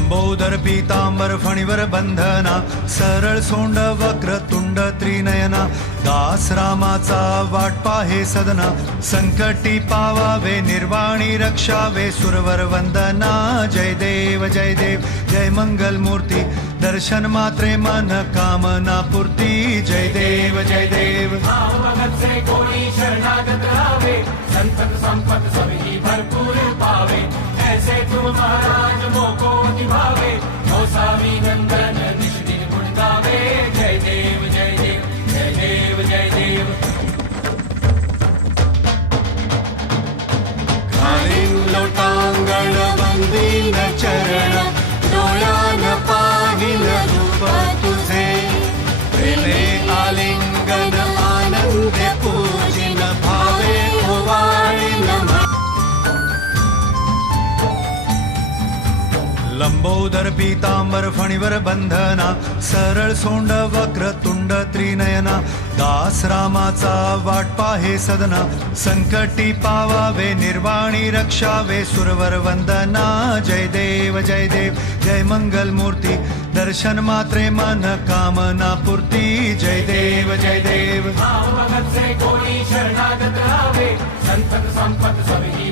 लंबोदर पीतांबर फणीवर बंधना, सरळ सोंड वक्रतुंड त्रिनयना, दास रामाचा वाट पाहे सदना, संकटी पावावे निर्वाणी रक्षावे सुरवर वंदना। जय देव जय मंगल मूर्ती, दर्शन मात्रे मन कामना पूर्ती। जय देव भगत से कोई शरणागत आवे, संतत संपत सभी भरपूर पावे, ऐसे तुम महाराज मोको निभावे, गोसावी नंदन निश दिन गुण गावे। जय देव जय देव जय देव। घालीन लोटांगण वंदीन चरण, डोळ्यान पाहिन रूप तुझे, प्रेमे आलिंगन आनंद पूजिन, भावे ओवाळीन लंबोदर पीतांबर फणीवर बंधना, सरळ सोंड वक्रतुंड त्रिनयना, दास रामाचा वाट पाहे सदना, संकटी पावावे निर्वाणी रक्षावे सुरवर वंदना। जय देव जय मंगल मूर्ती, दर्शन मात्रे मन कामना पूर्ती। जय देव भगत से कोई शरणागत आवे, संतत संपत सभी